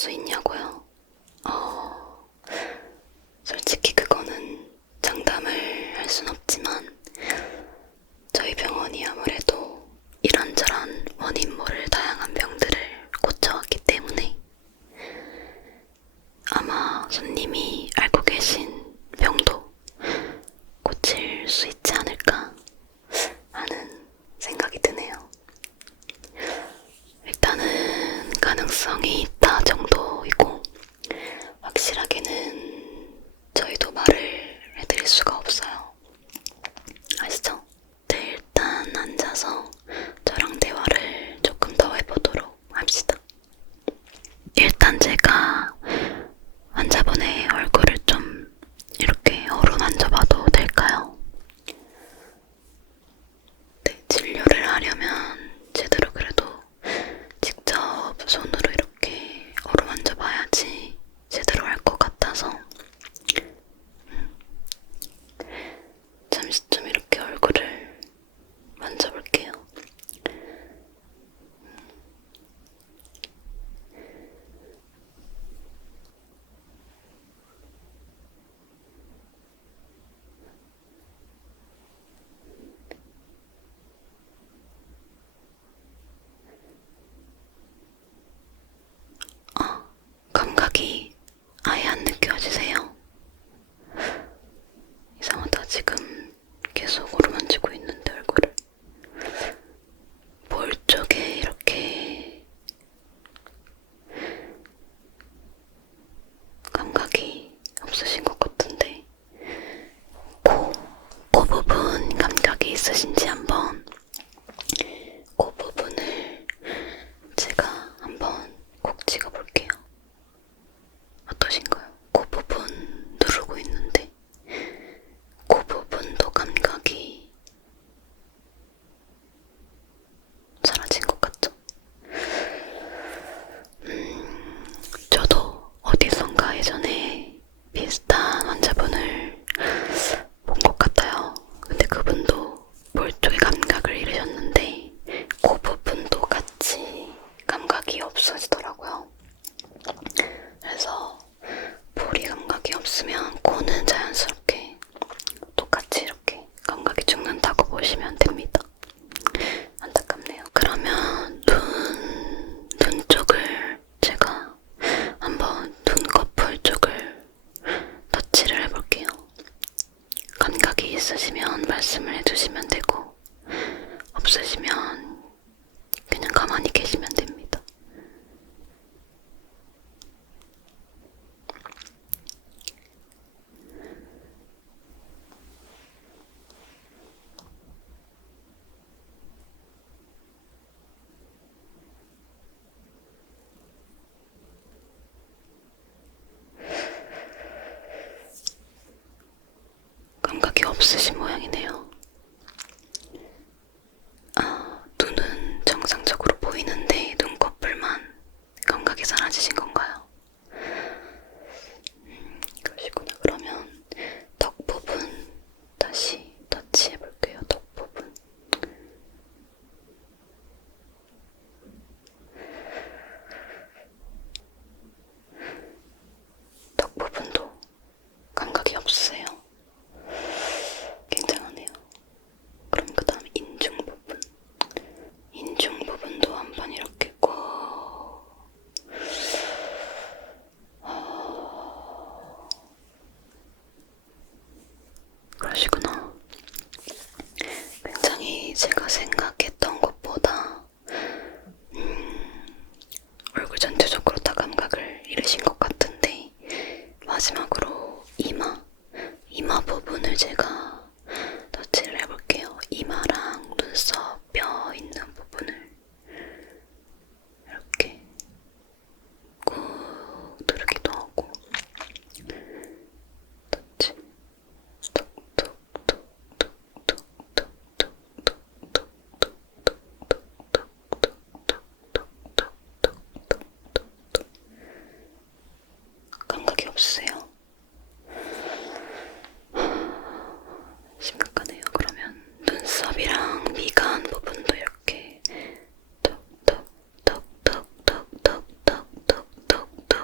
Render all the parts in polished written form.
수 있냐고요? 솔직히 그거는 장담을 할 순 없지만 저희 병원이 아무래도 이런저런 원인 모를 다양한 병들을 고쳐왔기 때문에 아마 손님이 알고 계신 병도 고칠 수 있지 않을까 하는 생각이 드네요. 일단은 가능성이 있다 정도이고 확실하게는 저희도 말을 해드릴 수가 없어요. 아시죠? 네, 일단 앉아서 저랑 대화를 조금 더 해보도록 합시다. 일단 제가 환자분의 얼굴을 좀 이렇게 어루만져봐도 될까요? 네, 진료를 하려면 제대로 그래도 직접 손으로 이렇게 어루만져봐야지 제대로 할 것 같아서 잠시 좀 이렇게 얼굴을 만져볼게요. 감각이 아예 안 느껴지세요? 이상하다. 지금 계속 오르만지고 있는데 얼굴을 볼 쪽에 이렇게 감각이 없으신 것 같은데 코 부분 감각이 있으신지 한번 코 부분을 제가 한번 콕 찍어볼게요. 어떠신가요? 코 부분 누르고 있는데 코 부분도 감각이 사라진 것 같죠? 저도 어디선가 예전에 비슷한 환자분을 본 것 같아요. 근데 그분도 볼 쪽의 감각을 잃으셨는데 그 부분도 같이 감각이 없어지더라고요. 그래서 볼이 감각이 없으면 코는 자연스럽게 똑같이 이렇게 감각이 죽는다고 보시면 됩니다. 안타깝네요. 그러면 눈 쪽을 제가 한번 눈꺼풀 쪽을 터치를 해볼게요. 감각이 있으시면 말씀을 해주시면 되고 없으시면 그냥 가만히 계시면 됩니다. 감각이 없으신 모양이네요. 눈은 정상적으로 보이는데 눈꺼풀만 감각이 사라지신 건가요? 그러시구나. 그러면 턱 부분 다시 터치해볼게요. 턱 부분. 턱 부분도 감각이 없으세요? 굉장하네요. 그럼 그 다음 인중 부분. 인중 부분도 한번 이렇게 꼭 그러시구나. 굉장히 제가 생각했던 것보다 얼굴 전체적으로 다 감각을 잃으신 것 같은데 마지막으로 이마 부분을 제가 터치를 해볼게요. 이마랑 눈썹 뼈 있는 부분을 이렇게 꾹 누르기도 하고 터치 감각이 없으세요? 심각하네요. 그러면 눈썹이랑 미간 부분도 이렇게 톡톡톡톡톡톡톡톡톡톡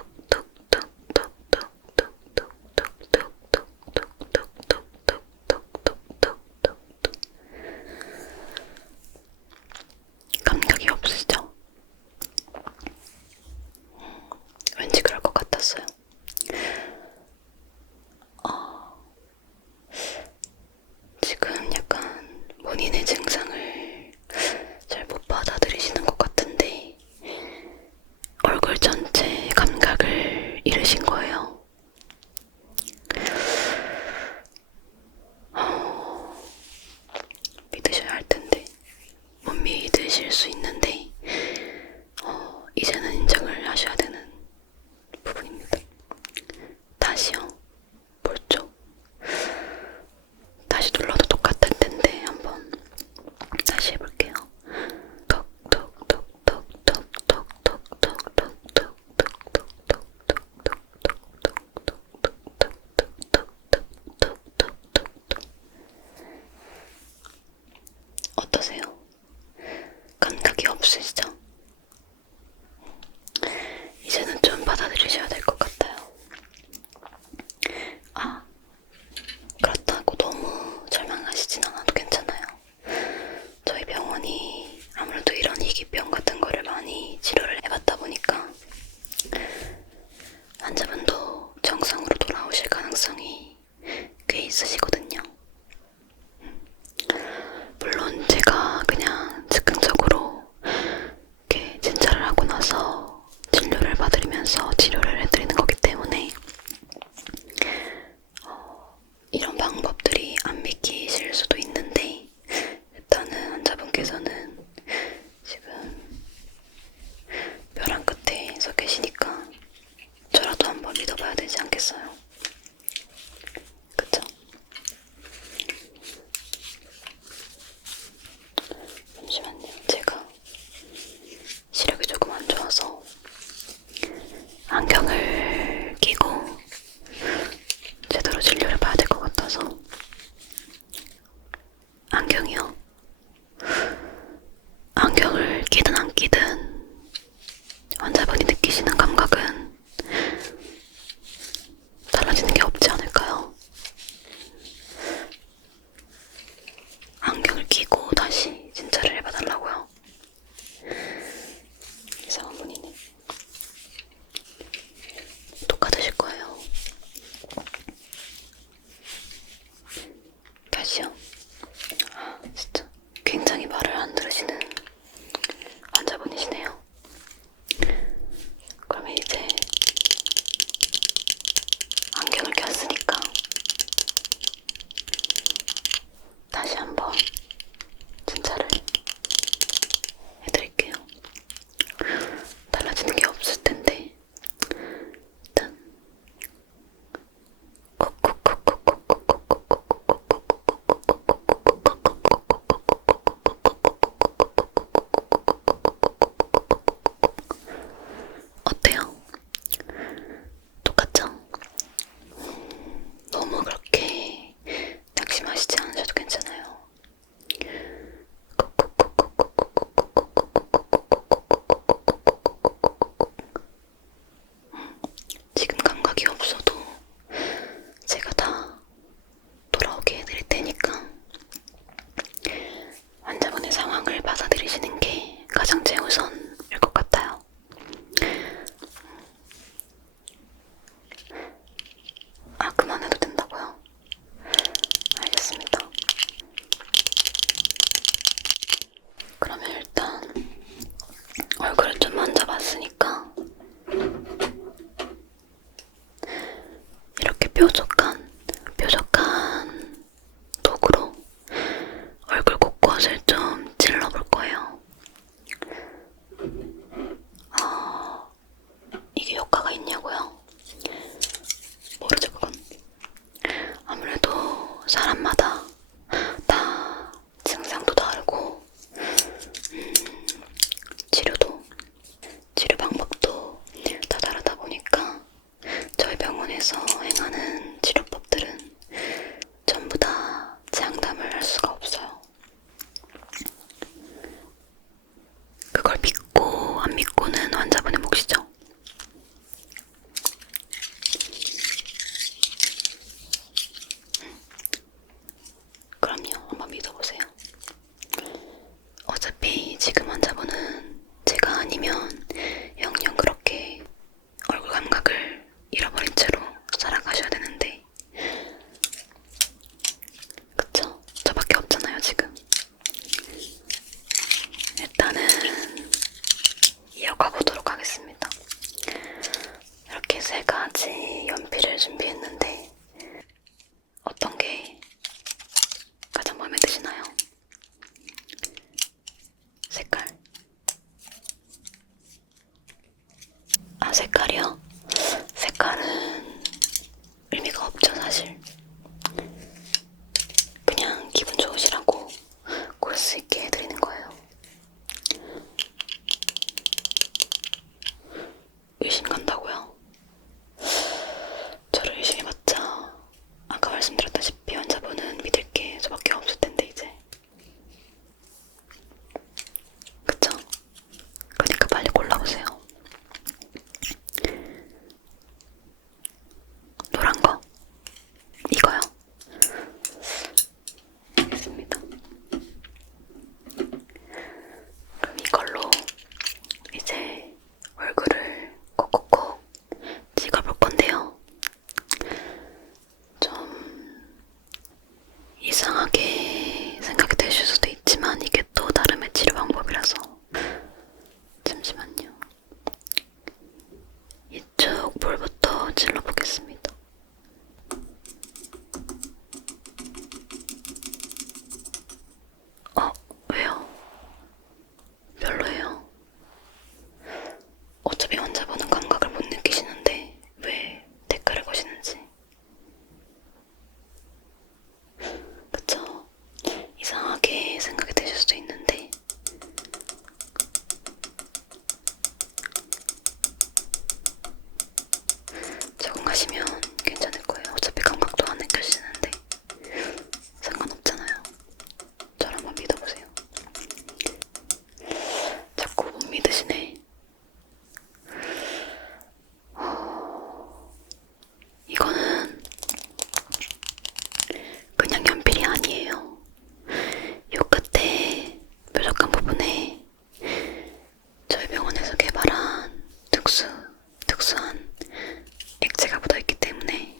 보면서 치료를 해드리는 거기 때문에 이런 방법들이 안 믿기실 수도 있는데 일단은 환자분께서는 지금 벼랑 끝에 서 계시니까 저라도 한번 믿어봐야 되지 않겠어요? 그쵸? 잠시만요. 제가 시력이 조금 안 좋아서 안경을 끼고 제대로 진료를 봐야 될 것 같아서. 안경이요? 안경을 끼든 안 끼든 환자분이 느끼시는 감각은 달라지는 게 없지 않을까요? 안경을 끼고 다시 진찰을 해봐달라고요? 이상한 분이네. 똑같으실 거예요. 다시요? 진짜 굉장히 말을 안 들으시는 환자분이시네요. 그러면 이제 안경을 꼈으니까 다시 한번 진찰을 해드릴게요. 달라지는 게 없을 텐데 일단 어때요? 똑같죠? 너무 그렇게 낙심하시지 않으셔도 괜찮아요. 지금 감각이 없어도 제가 다 돌아오게 해드릴 테니까 환자분의 상황을 받아들이시는 게 가장 최우선일 것 같아요. 아, 그만해도 된다고요? 알겠습니다. 그러면 일단 얼굴을 좀 만져봤으니까 이렇게 뾰족한 도구로 얼굴 곳곳을 좀 찔러볼 거예요. 이게 효과가 있냐고요? 모르죠, 그건. 아무래도 사람마다 다 증상도 다르고 치료 방법도 다 다르다 보니까 저희 병원에서 행하는 치료법들은 전부 다 장담을 할 수가 없어요. 그걸 믿고 안 믿고는 환자분의 몫이죠. 그럼요, 한번 믿어보세요. 어차피 지금 환자분은 제가 아니면 영영 그렇게 얼굴 감각을 잃어버린 채로 살아가셔야 되는데, 그쵸? 저밖에 없잖아요, 지금. 일단은 이어가 보도록 하겠습니다. 이렇게 3가지 연필을 준비했는데 어떤 게 가장 마음에 드시나요? 색깔? 아, 색깔이요? 색깔은 의미가 없죠, 사실. 그냥 기분 좋으시라고 고를 수 있게 해드리는 거예요. 의심 간다고요? 저를 의심해봤자 아까 말씀드렸다시피 환자분은 믿을 게 저밖에 없을 텐데 이제. 그쵸? 그러니까 빨리 골라보세요. 어차피 환자분은 감각을 못 느끼시는데 왜 댓글을 거시는지. 그쵸? 이상하게 생각이 드실 수도 있는데 적응하시면 괜찮을 거예요. 어차피 감각도 안 느껴지는데 상관없잖아요. 저를 한번 믿어보세요. 자꾸 못 믿으시네. 이거는 그냥 연필이 아니에요. 요 끝에 뾰족한 부분에 저희 병원에서 개발한 특수한 액체가 묻어있기 때문에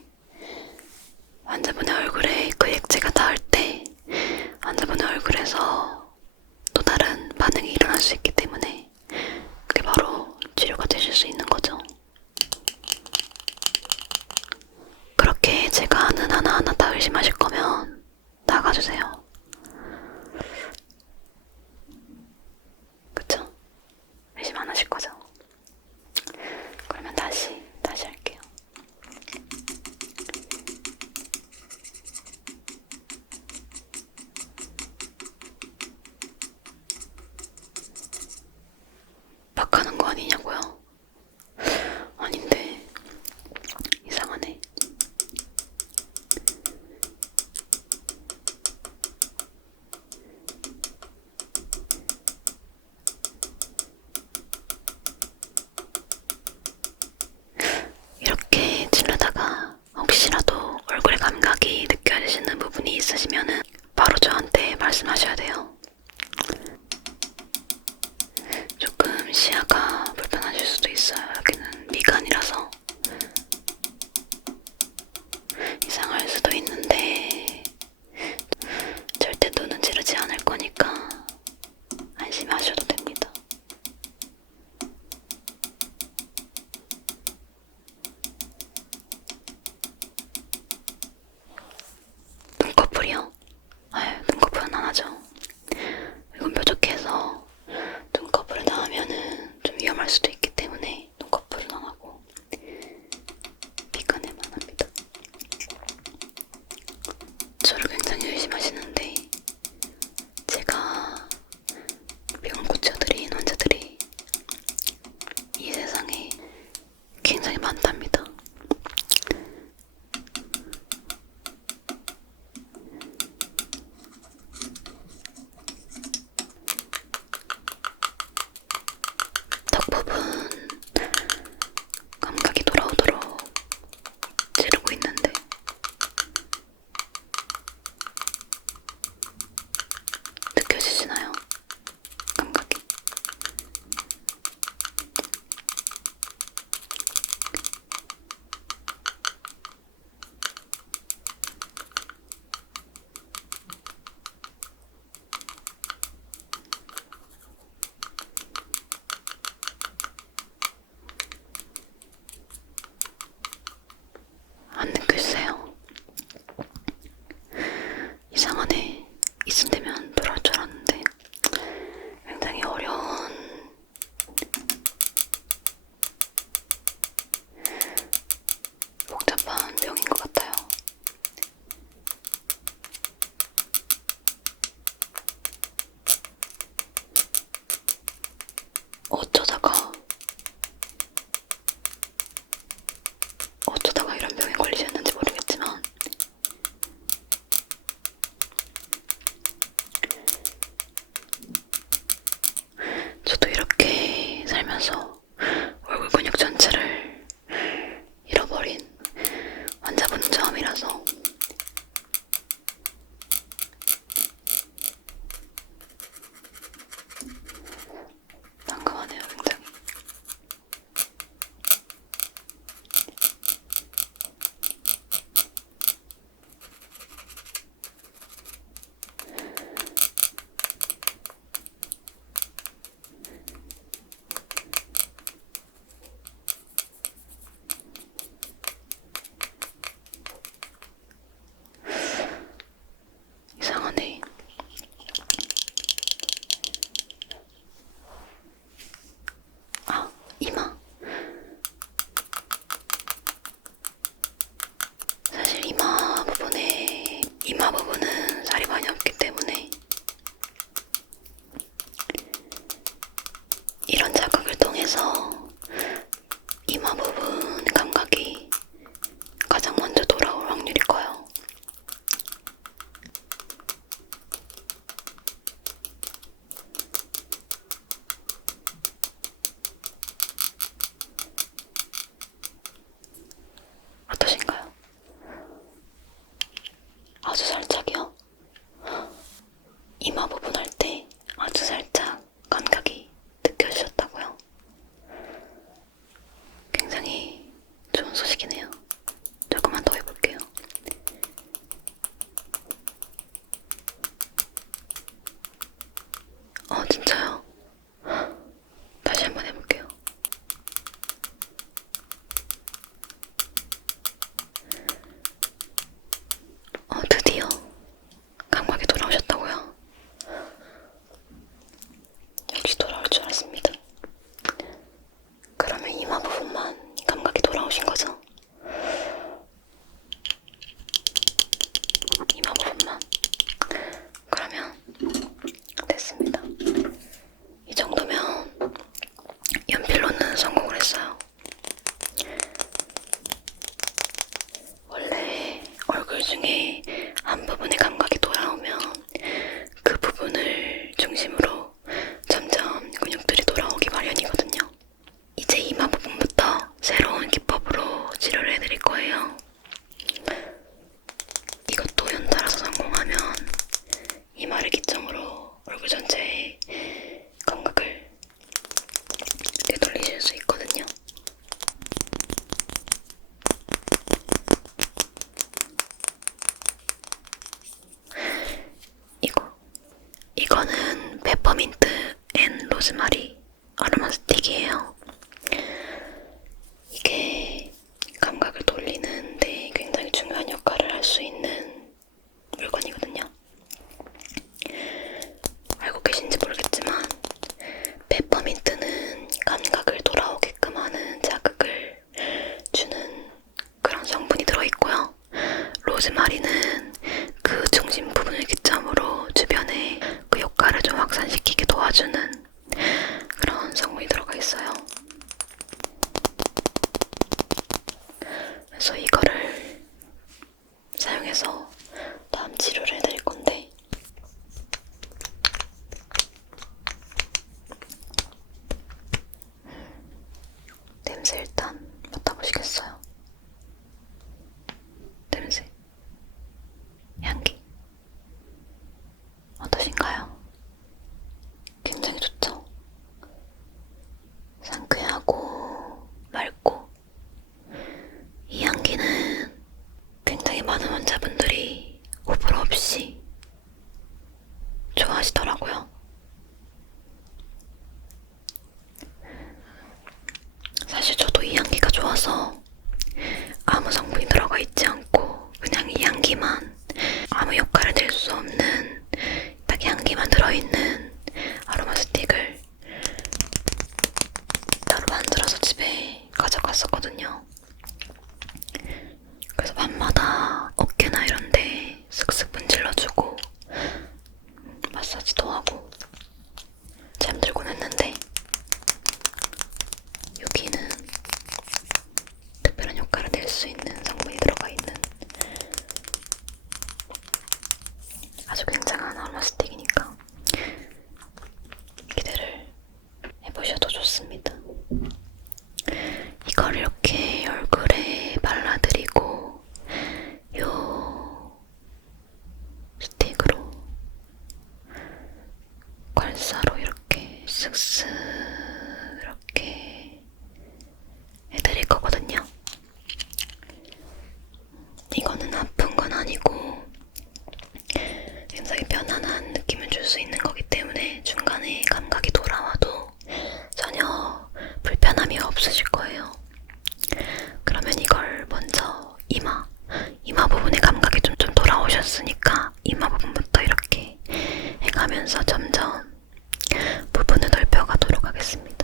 환자분의 얼굴에 그 액체가 닿을 때 환자분의 얼굴에서 또 다른 반응이 일어날 수 있기 때문에 그게 바로 치료가 되실 수 있는 거죠. 그렇게 제가 아는 하나하나 다 의심하실 거면 나가주세요. 그쵸? 의심 안 하실 거죠? 그러면 다시 할게요. 막 하는 거 아니냐고요? 이제 이마 부분부터 새로운 기법으로 치료를 해드릴 거예요. 이것도 연달아서 성공하면 이마를 기점으로 얼굴 전체에 감각을 되돌리실 수 있거든요. 이거는 페퍼민트 앤 로즈마리 아로마 스틱이에요. 이게 감각을 돌리는데 굉장히 중요한 역할을 할 수 있는 물건이거든요. 알고 계신지 모르겠지만 페퍼민트는 감각을 돌아오게끔 하는 자극을 주는 그런 성분이 들어있고요. 로즈마리는 그 중심 부분을 기점으로 주변에 그 효과를 좀 확산시키게 도와주는 그런 성분이 들어가 있어요. 그래서 이거를 사용해서 다음 치료를 해드릴 건데, 냄새 일단 맡아보시겠어요? 냄새, 향기 어떠신가요? 굉장히 좋죠? 상쾌하고 맑고, 이 향기는 굉장히 많은 환자분들이 호불호 없이 좋아하시더라고요. 사실 저도 이 향기가 좋아서 아무 성분이 들어가 있지 않고 그냥 이 향기만, 아무 역할을 낼 수 없는 딱 향기만 들어있는 아로마 스틱을 따로 만들어서 집에 가져갔었거든요. 그래서 밤마다 어깨나 이런데 슥슥 문질러주고 마사지도 하고 잠들곤 했는데, 여기는 특별한 효과를 낼 수 있는 성분이 들어가 있는 아주 굉장한 아로마 스틱이니까 기대를 해보셔도 좋습니다. 이걸 이렇게 얼굴에 발라드리고 요 스틱으로 괄사로 이렇게 쓱쓱 이렇게 해드릴 거거든요. 이거는 아픈 건 아니고 굉장히 편안한 느낌을 줄 수 있는 거기 때문에 중간에 감각이 돌아와도 전혀 불편함이 없으실 거예요. 그러면 이걸 먼저 이마 부분에 감각이 좀 돌아오셨으니까 이마 부분부터 이렇게 해가면서 점점 부분을 넓혀가도록 하겠습니다.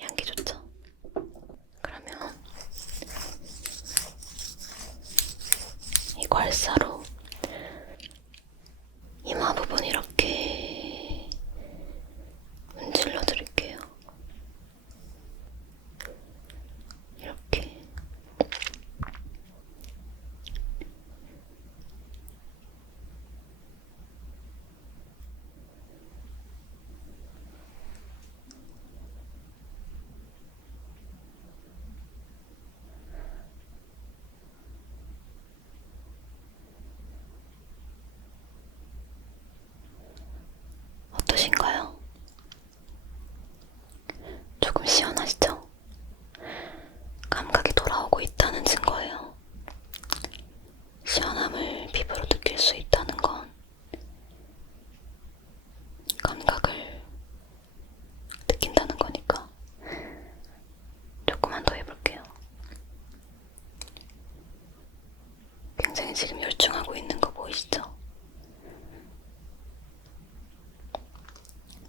향기 좋죠? 그러면 이 괄사로 이마 부분 이렇게 문질러 드릴게요. 이렇게. 어떠신가요? 조금 시원하시죠? 감각이 돌아오고 있다는 증거예요. 시원함을 피부로 느낄 수 있다는 건 감각을 느낀다는 거니까 조금만 더 해볼게요. 굉장히 지금 열중하고 있는 거 보이시죠?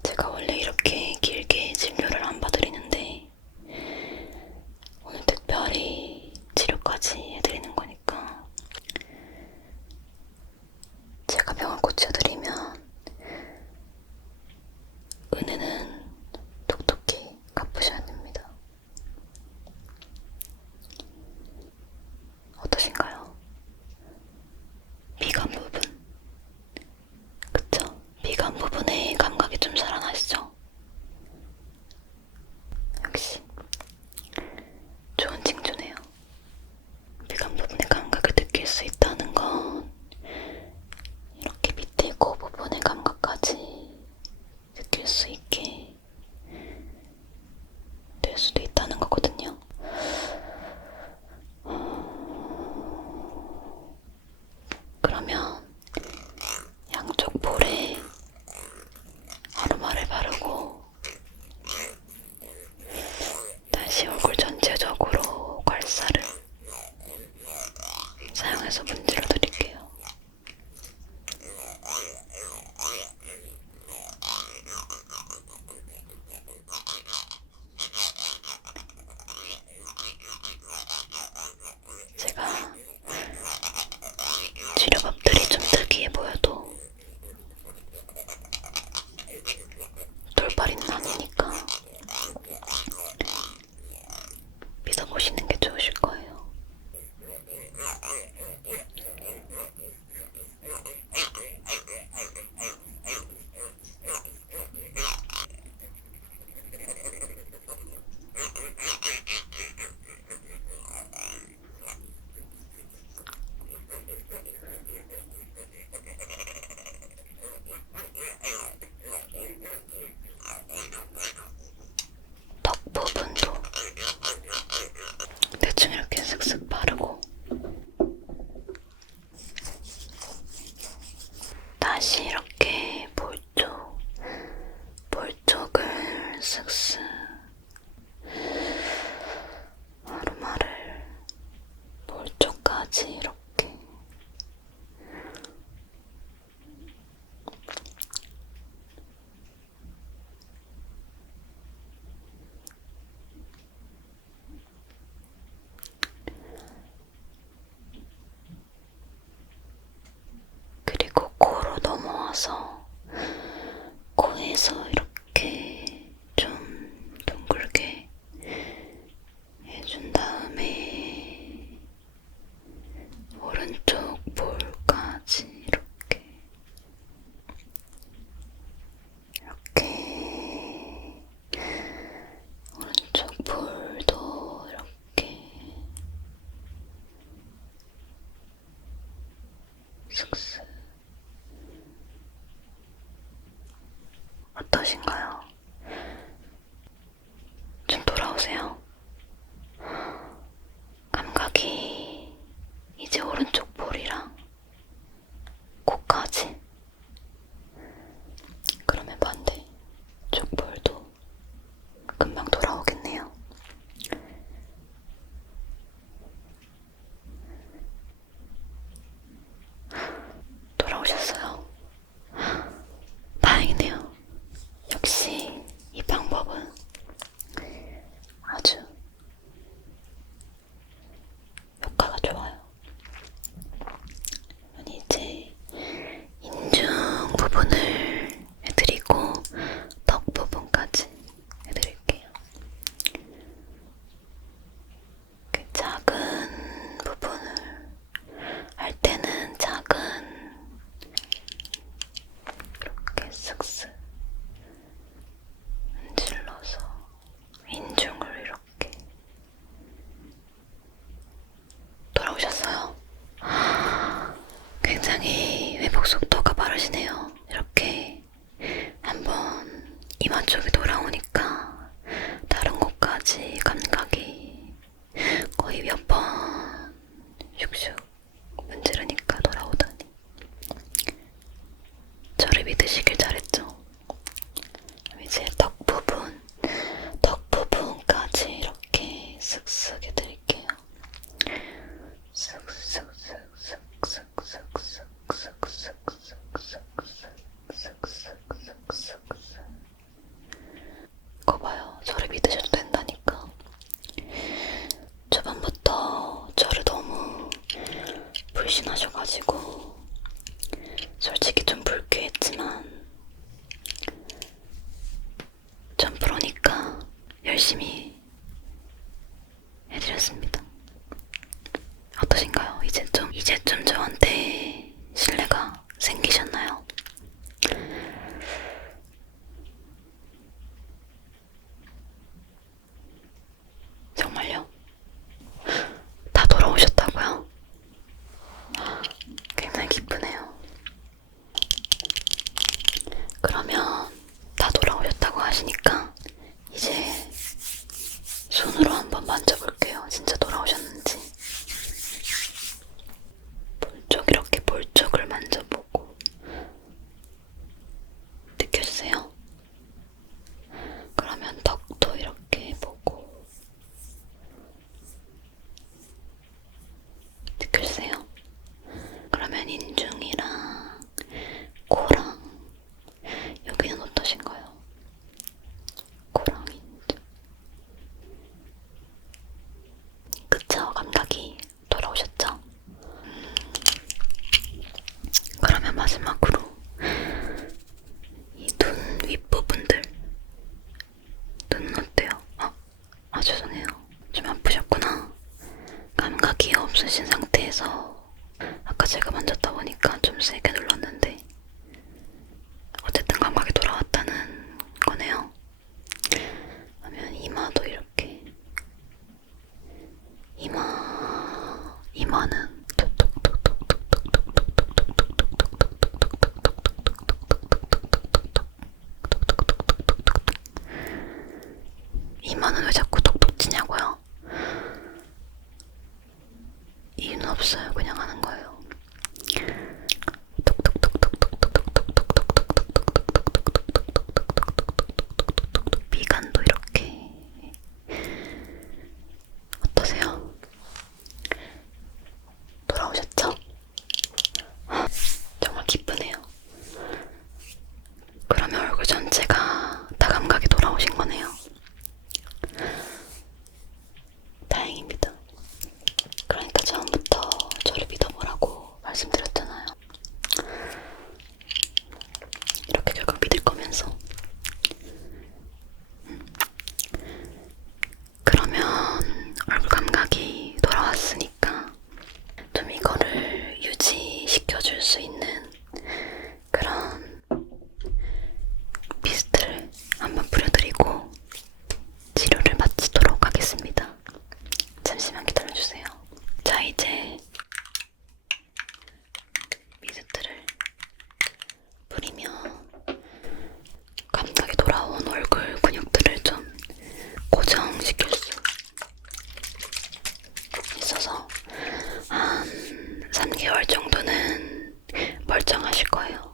제가 원래 이렇게 길게 진료를 어떠신가요? 좀 돌아오세요. 감각이 이제 오른쪽 볼이랑 코까지. 그러면 반대쪽 볼도 금방 돌아오겠네요. 돌아오셨어요? 다행이네요. 역시 이 방법은 아주 효과가 좋아요. 이제 인중 부분을 해드리고 턱 부분까지 해드릴게요. 그 작은 부분을 할 때는 작은 이렇게 쓱쓱 흔질러서 인중을 이렇게. 돌아오셨어요? 굉장히 회복 속도가 빠르시네요. 이렇게 한번 이마 쪽이 돌아오니까 다른 곳까지 감각이 거의 몇 번 슉슉 문지르니까 돌아오더니 저를 믿으시길 잘했죠. 이제 턱 부분까지 이렇게 쓱쓱 해드릴게요. 거 봐요. 저를 믿으셔도 된다니까. 초반부터 저를 너무 불신하셔가지고 솔직히 좀 불쾌했지만 전 프로니까 열심히 해드렸습니다. 어떠신가요? 이제 좀 저한테 신뢰가 생기셨나요? 정말요? 다 돌아오셨다고요? 굉장히 기쁘네요. 그러면 다 돌아오셨다고 하시니까 이제 손으로 한번 만져볼게요. 진짜 돌아오셨는지. 이렇게 볼 쪽을 만져보고 느껴주세요. 그러면 턱도 이렇게 보고 느껴주세요. 그러면 인중이랑 코랑 여기는 어떠신가요? 코랑 인중. 그쵸? 감각이 돌아오셨죠? 그러면 마지막으로 이 눈 윗부분들. 눈은 어때요? 죄송해요. 좀 아프셨구나. 감각이 없으신 상태에서 아까 제가 만졌다 보니까 좀 세게 눌렀는데 어쨌든 감각이 돌아왔다는 거네요. 그러면 이마도 이렇게. 이마는 이마는 왜 자꾸 톡톡 치냐고요? 이유는 없어요. 그냥 하는 거예요. 미간도 이렇게. 어떠세요? 돌아오셨죠? 정말 기쁘네요. 그러면 얼굴 전체가 다 감각이 돌아오신 거네요. 다행입니다. 그러니까 처음부터 저를 믿어보세요. 고정시킬 수 있어서 한 3개월 정도는 멀쩡하실 거예요.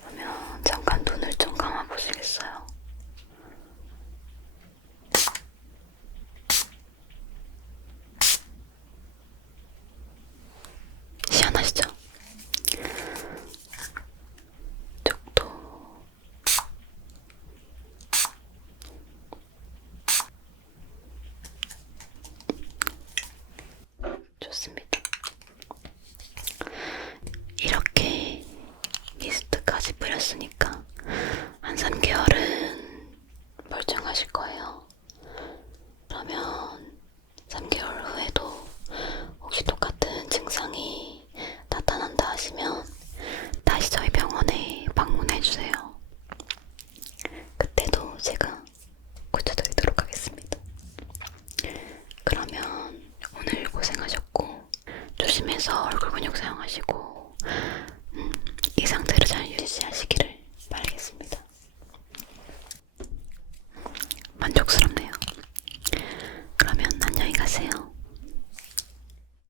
그러면 잠깐 눈을 좀 감아보시겠어요? 시원하시죠? 쪽도 좋습니다. 이렇게 미스트까지 뿌렸으니까 한 3개월은 멀쩡하실 거예요. 그러면 3개월 후에도 혹시 똑같은 증상이 나타난다 하시면 다시 저희 병원에 방문해주세요. 그때도 제가 고쳐드리도록 하겠습니다. 그러면 오늘 고생하셨고 조심해서 얼굴 근육 사용하시고 이 상태를 잘 유지하시기를 바라겠습니다. 만족스러우신가요?